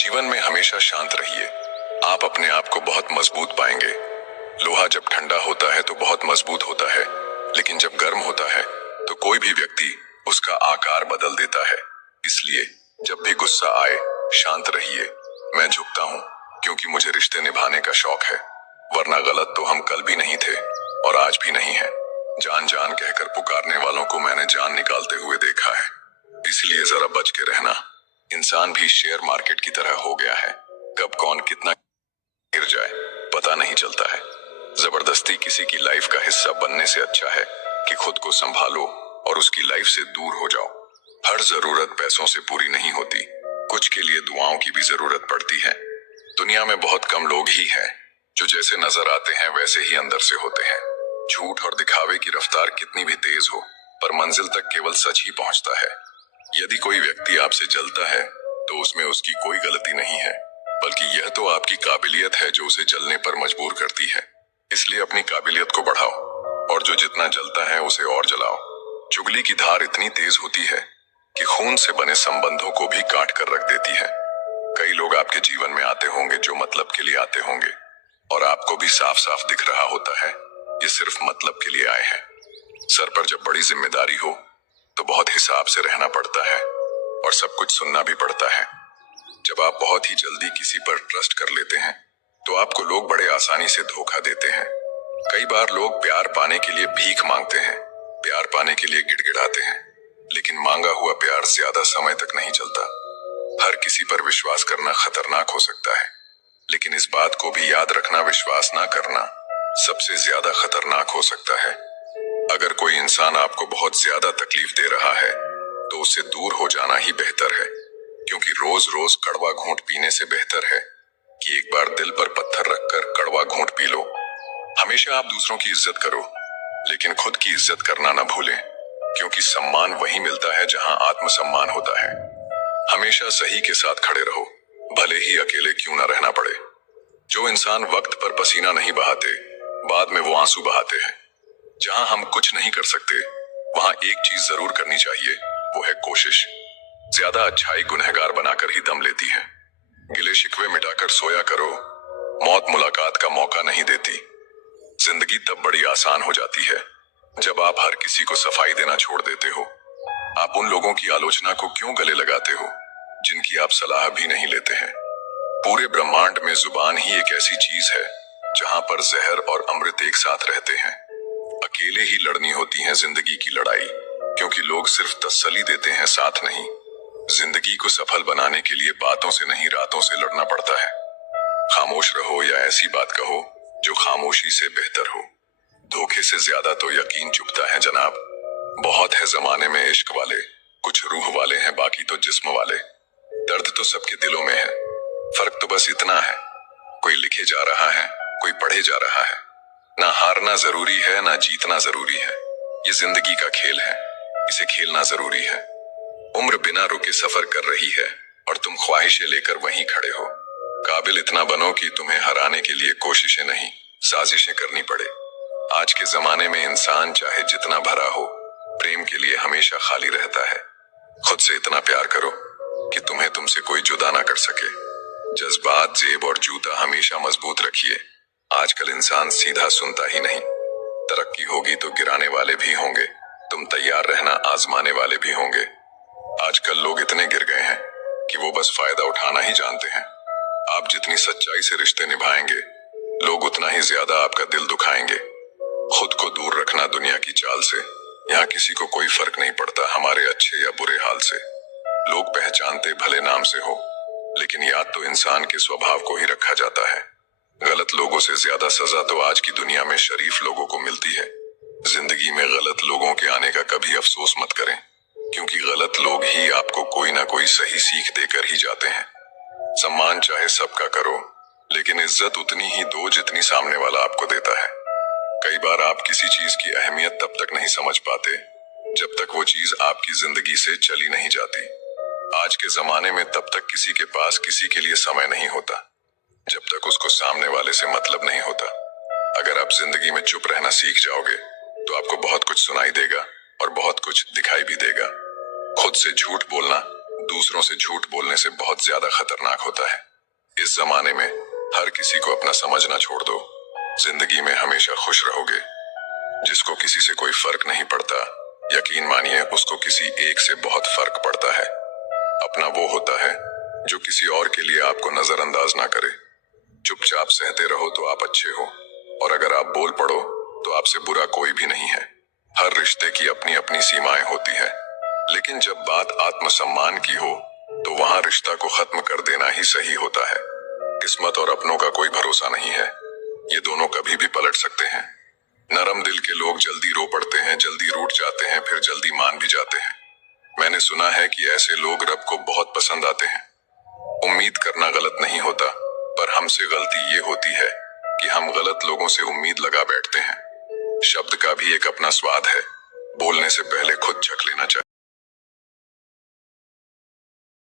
जीवन में हमेशा शांत रहिए। आप अपने आप को बहुत मजबूत पाएंगे। लोहा जब ठंडा होता है तो बहुत मजबूत होता है, लेकिन जब गर्म होता है तो कोई भी व्यक्ति उसका आकार बदल देता है। इसलिए जब भी गुस्सा आए, शांत रहिए। मैं झुकता हूँ क्योंकि मुझे रिश्ते निभाने का शौक है, वरना गलत तो हम कल भी नहीं थे और आज भी नहीं है। जान जान कहकर पुकारने वालों को मैंने जान निकालते हुए देखा है। इसलिए जरा बच के रहना। इंसान भी शेयर मार्केट की तरह हो गया है, कब कौन कितना गिर जाए पता नहीं चलता है। जबरदस्ती किसी की लाइफ का हिस्सा बनने से अच्छा है कि खुद को संभालो और उसकी लाइफ से दूर हो जाओ। हर जरूरत पैसों से पूरी नहीं होती, कुछ के लिए दुआओं की भी जरूरत पड़ती है। दुनिया में बहुत कम लोग ही हैं जो जैसे नजर आते हैं वैसे ही अंदर से होते हैं। झूठ और दिखावे की रफ्तार कितनी भी तेज हो, पर मंजिल तक केवल सच ही पहुंचता है। यदि कोई व्यक्ति आपसे जलता है तो उसमें उसकी कोई गलती नहीं है, बल्कि यह तो आपकी काबिलियत है जो उसे जलने पर मजबूर करती है। इसलिए अपनी काबिलियत को बढ़ाओ और जो जितना जलता है उसे और जलाओ। चुगली की धार इतनी तेज होती है कि खून से बने संबंधों को भी काट कर रख देती है। कई लोग आपके जीवन में आते होंगे जो मतलब के लिए आते होंगे, और आपको भी साफ साफ दिख रहा होता है ये सिर्फ मतलब के लिए आए हैं। सर पर जब बड़ी जिम्मेदारी हो तो बहुत हिसाब से रहना पड़ता है और सब कुछ सुनना भी पड़ता है। जब आप बहुत ही जल्दी किसी पर ट्रस्ट कर लेते हैं तो आपको लोग बड़े आसानी से धोखा देते हैं। कई बार लोग प्यार पाने के लिए भीख मांगते हैं, प्यार पाने के लिए गिड़गिड़ाते हैं, लेकिन मांगा हुआ प्यार ज्यादा समय तक नहीं चलता। हर किसी पर विश्वास करना खतरनाक हो सकता है, लेकिन इस बात को भी याद रखना, विश्वास ना करना सबसे ज्यादा खतरनाक हो सकता है। अगर कोई इंसान आपको बहुत ज्यादा तकलीफ दे रहा है तो उससे दूर हो जाना ही बेहतर है, क्योंकि रोज रोज कड़वा घूंट पीने से बेहतर है कि एक बार दिल पर पत्थर रखकर कड़वा घूंट पी लो। हमेशा आप दूसरों की इज्जत करो, लेकिन खुद की इज्जत करना न भूलें, क्योंकि सम्मान वहीं मिलता है जहां आत्मसम्मान होता है। हमेशा सही के साथ खड़े रहो, भले ही अकेले क्यों न रहना पड़े। जो इंसान वक्त पर पसीना नहीं बहाते, बाद में वो आंसू बहाते हैं। जहां हम कुछ नहीं कर सकते वहां एक चीज जरूर करनी चाहिए, वो है कोशिश। ज्यादा अच्छाई गुनहगार बनाकर ही दम लेती है। गिले शिकवे मिटाकर सोया करो, मौत मुलाकात का मौका नहीं देती। जिंदगी तब बड़ी आसान हो जाती है जब आप हर किसी को सफाई देना छोड़ देते हो। आप उन लोगों की आलोचना को क्यों गले लगाते हो जिनकी आप सलाह भी नहीं लेते हैं। पूरे ब्रह्मांड में जुबान ही एक ऐसी चीज है जहां पर जहर और अमृत एक साथ रहते हैं। अकेले ही लड़नी होती है जिंदगी की लड़ाई, क्योंकि लोग सिर्फ तसल्ली देते हैं, साथ नहीं। जिंदगी को सफल बनाने के लिए बातों से नहीं रातों से लड़ना पड़ता है। खामोश रहो या ऐसी बात कहो जो खामोशी से बेहतर हो। धोखे से ज्यादा तो यकीन चुभता है जनाब। बहुत है जमाने में इश्क वाले, कुछ रूह वाले हैं बाकी तो जिस्म वाले। दर्द तो सबके दिलों में है, फर्क तो बस इतना है, कोई लिखे जा रहा है, कोई पढ़े जा रहा है। ना हारना जरूरी है ना जीतना जरूरी है, ये जिंदगी का खेल है, इसे खेलना जरूरी है। उम्र बिना रुके सफर कर रही है और तुम ख्वाहिशें लेकर वहीं खड़े हो। काबिल इतना बनो कि तुम्हें हराने के लिए कोशिशें नहीं साजिशें करनी पड़े। आज के जमाने में इंसान चाहे जितना भरा हो, प्रेम के लिए हमेशा खाली रहता है। खुद से इतना प्यार करो कि तुम्हें तुमसे कोई जुदा ना कर सके। जज्बात, जेब और जूता हमेशा मजबूत रखिए। आजकल इंसान सीधा सुनता ही नहीं। तरक्की होगी तो गिराने वाले भी होंगे, तुम तैयार रहना, आजमाने वाले भी होंगे। आजकल लोग इतने गिर गए हैं कि वो बस फायदा उठाना ही जानते हैं। आप जितनी सच्चाई से रिश्ते निभाएंगे, लोग उतना ही ज्यादा आपका दिल दुखाएंगे। खुद को दूर रखना दुनिया की चाल से। यहाँ किसी को कोई फर्क नहीं पड़ता हमारे अच्छे या बुरे हाल से। लोग पहचानते भले नाम से हो, लेकिन याद तो इंसान के स्वभाव को ही रखा जाता है। गलत लोगों से ज्यादा सजा तो आज की दुनिया में शरीफ लोगों को मिलती है। जिंदगी में गलत लोगों के आने का कभी अफसोस मत करें, क्योंकि गलत लोग ही आपको कोई ना कोई सही सीख देकर ही जाते हैं। सम्मान चाहे सबका करो, लेकिन इज्जत उतनी ही दो जितनी सामने वाला आपको देता है। कई बार आप किसी चीज की अहमियत तब तक नहीं समझ पाते जब तक वो चीज आपकी जिंदगी से चली नहीं जाती। आज के जमाने में तब तक किसी के पास किसी के लिए समय नहीं होता जब तक उसको सामने वाले से मतलब नहीं होता। अगर आप जिंदगी में चुप रहना सीख जाओगे तो आपको बहुत कुछ सुनाई देगा और बहुत कुछ दिखाई भी देगा। खुद से झूठ बोलना दूसरों से झूठ बोलने से बहुत ज्यादा खतरनाक होता है। इस जमाने में हर किसी को अपना समझना छोड़ दो, जिंदगी में हमेशा खुश रहोगे। जिसको किसी से कोई फर्क नहीं पड़ता, यकीन मानिए उसको किसी एक से बहुत फर्क पड़ता है। अपना वो होता है जो किसी और के लिए आपको नजरअंदाज ना करे। चुपचाप सहते रहो तो आप अच्छे हो, और अगर आप बोल पड़ो तो आपसे बुरा कोई भी नहीं है। हर रिश्ते की अपनी अपनी सीमाएं होती है, लेकिन जब बात आत्मसम्मान की हो तो वहां रिश्ता को खत्म कर देना ही सही होता है। किस्मत और अपनों का कोई भरोसा नहीं है, ये दोनों कभी भी पलट सकते हैं। नरम दिल के लोग जल्दी रो पड़ते हैं, जल्दी रूठ जाते हैं, फिर जल्दी मान भी जाते हैं। मैंने सुना है कि ऐसे लोग रब को बहुत पसंद आते हैं। उम्मीद करना गलत नहीं होता, पर हमसे गलती ये होती है कि हम गलत लोगों से उम्मीद लगा बैठते हैं। शब्द का भी एक अपना स्वाद है, बोलने से पहले खुद चख लेना चाहिए।